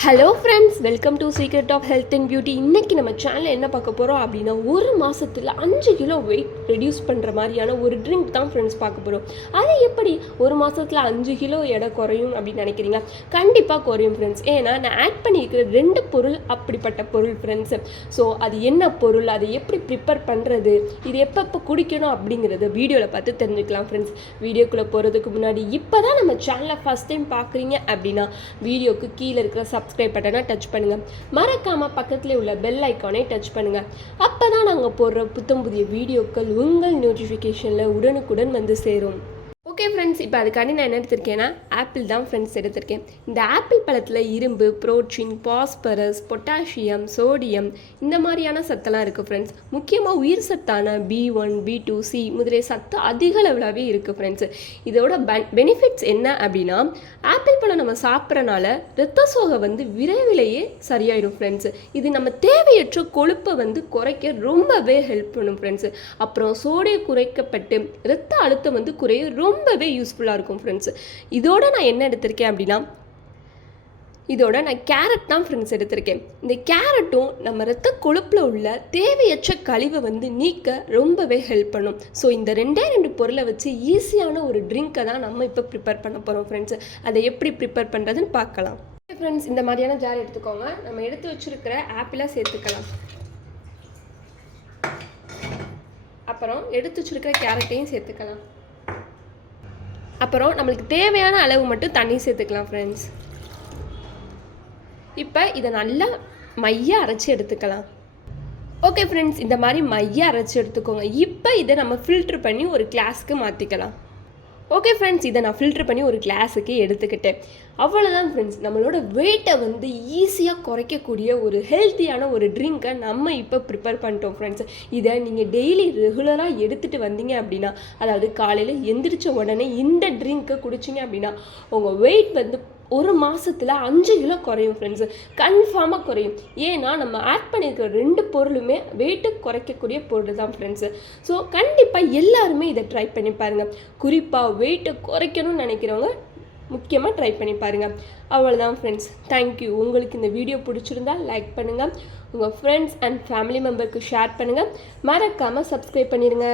Hello friends welcome to secret of health and beauty இன்னைக்கு நம்ம சேனலில் என்ன பார்க்க போகிறோம் அப்படின்னா ஒரு மாதத்தில் அஞ்சு கிலோ வெயிட் ரெடியூஸ் பண்ணுற மாதிரியான ஒரு ட்ரிங்க் தான் ஃப்ரெண்ட்ஸ் பார்க்க போகிறோம் அது எப்படி ஒரு மாதத்தில் அஞ்சு கிலோ எடை குறையும் அப்படின்னு நினைக்கிறீங்க? கண்டிப்பாக குறையும் ஃப்ரெண்ட்ஸ் ஏன்னா நான் ஆட் பண்ணியிருக்கிற ரெண்டு பொருள் அப்படிப்பட்ட பொருள் ஃப்ரெண்ட்ஸ் ஸோ அது என்ன பொருள் அதை எப்படி ப்ரிப்பேர் பண்ணுறது இது எப்பப்போ குடிக்கணும் அப்படிங்கிறத வீடியோவில் பார்த்து தெரிஞ்சுக்கலாம் ஃப்ரெண்ட்ஸ் வீடியோக்குள்ளே போகிறதுக்கு முன்னாடி இப்போ தான் நம்ம சேனலை ஃபஸ்ட் டைம் பார்க்குறீங்க அப்படின்னா வீடியோக்கு கீழே இருக்கிற சப் சப்ஸ்கிரைப் பட்டனை டச் பண்ணுங்கள் மறக்காமல் பக்கத்தில் உள்ள பெல் ஐக்கானை டச் பண்ணுங்கள் அப்போ தான் நாங்கள் போடுற புத்தம் புதிய வீடியோக்கள் உங்கள் நோட்டிஃபிகேஷனில் உடனுக்குடன் வந்து சேரும். ஓகே ஃப்ரெண்ட்ஸ் இப்போ அதுக்காண்டி நான் என்ன எடுத்திருக்கேன்னா ஆப்பிள் தான் ஃப்ரெண்ட்ஸ் எடுத்திருக்கேன். இந்த ஆப்பிள் பழத்தில் இரும்பு புரோட்டீன் பாஸ்பரஸ் பொட்டாசியம் சோடியம் இந்த மாதிரியான சத்தெல்லாம் இருக்குது ஃப்ரெண்ட்ஸ் முக்கியமாக உயிர் சத்தான B one B two C முதலிய சத்து அதிக அளவிலாகவே இருக்குது ஃப்ரெண்ட்ஸ் இதோட பெனிஃபிட்ஸ் என்ன அப்படின்னா ஆப்பிள் பழம் நம்ம சாப்பிட்றனால ரத்த சோகை வந்து விரைவிலேயே சரியாயிடும் ஃப்ரெண்ட்ஸ் இது நம்ம தேவையற்ற கொழுப்பை வந்து குறைக்க ரொம்பவே ஹெல்ப் பண்ணும் ஃப்ரெண்ட்ஸ் அப்புறம் சோடியம் குறைக்கப்பட்டு ரத்த அழுத்தம் வந்து குறைய ரொம்ப ரொம்பவே யூஸ்ஃபுல்லாக இருக்கும் ஃப்ரெண்ட்ஸ் இதோட நான் என்ன எடுத்திருக்கேன் அப்படின்னா இதோட நான் கேரட் தான் ஃப்ரெண்ட்ஸ் எடுத்திருக்கேன். இந்த கேரட்டும் நம்ம ரத்த கொழுப்பில் உள்ள தேவையற்ற கழிவை வந்து நீக்க ரொம்பவே ஹெல்ப் பண்ணும். ஸோ இந்த ரெண்டே ரெண்டு பொருளை வச்சு ஈஸியான ஒரு ட்ரிங்க்கை தான் நம்ம இப்போ ப்ரிப்பேர் பண்ண போகிறோம் ஃப்ரெண்ட்ஸ் அதை எப்படி ப்ரிப்பேர் பண்ணுறதுன்னு பார்க்கலாம். ஃப்ரெண்ட்ஸ் இந்த மாதிரியான ஜார் எடுத்துக்கோங்க. நம்ம எடுத்து வச்சிருக்கிற ஆப்பிளாக சேர்த்துக்கலாம். அப்புறம் எடுத்து வச்சிருக்கிற கேரட்டையும் சேர்த்துக்கலாம். அப்புறம் நம்மளுக்கு தேவையான அளவு மட்டும் தண்ணி சேர்த்துக்கலாம் ஃப்ரெண்ட்ஸ் இப்போ இதை நல்லா மைய அரைச்சி எடுத்துக்கலாம். ஓகே ஃப்ரெண்ட்ஸ் இந்த மாதிரி மைய அரைச்சி எடுத்துக்கோங்க. இப்போ இதை நம்ம ஃபில்ட்ரு பண்ணி ஒரு கிளாஸ்க்கு மாற்றிக்கலாம் ஓகே ஃப்ரெண்ட்ஸ் இதை நான் ஃபில்ட்ரு பண்ணி ஒரு கிளாஸுக்கு எடுத்துக்கிட்டேன். அவ்வளோதான் ஃப்ரெண்ட்ஸ் நம்மளோட வெயிட்டை வந்து ஈஸியாக குறைக்கக்கூடிய ஒரு ஹெல்த்தியான ஒரு ட்ரிங்க்கை நம்ம இப்போ ப்ரிப்பேர் பண்ணிட்டோம் ஃப்ரெண்ட்ஸ் இதை நீங்கள் டெய்லி ரெகுலராக எடுத்துகிட்டு வந்தீங்க அப்படின்னா அதாவது காலையில் எந்திரிச்ச உடனே இந்த ட்ரிங்க்கை குடிச்சிங்க அப்படின்னா உங்கள் வெயிட் வந்து ஒரு மாதத்தில் அஞ்சு கிலோ குறையும் ஃப்ரெண்ட்ஸு கன்ஃபார்மாக குறையும். ஏன்னா நம்ம ஆட் பண்ணியிருக்கிற ரெண்டு பொருளுமே வெயிட்டை குறைக்கக்கூடிய பொருள் தான் ஃப்ரெண்ட்ஸு ஸோ கண்டிப்பாக எல்லாருமே இதை ட்ரை பண்ணி பாருங்கள் குறிப்பாக வெயிட்டை குறைக்கணும்னு நினைக்கிறவங்க முக்கியமாக ட்ரை பண்ணி பாருங்கள் அவ்வளோதான் ஃப்ரெண்ட்ஸ் தேங்க்யூ உங்களுக்கு இந்த வீடியோ பிடிச்சிருந்தா லைக் பண்ணுங்கள் உங்கள் ஃப்ரெண்ட்ஸ் அண்ட் ஃபேமிலி மெம்பருக்கு ஷேர் பண்ணுங்கள் மறக்காமல் சப்ஸ்கிரைப் பண்ணிடுங்க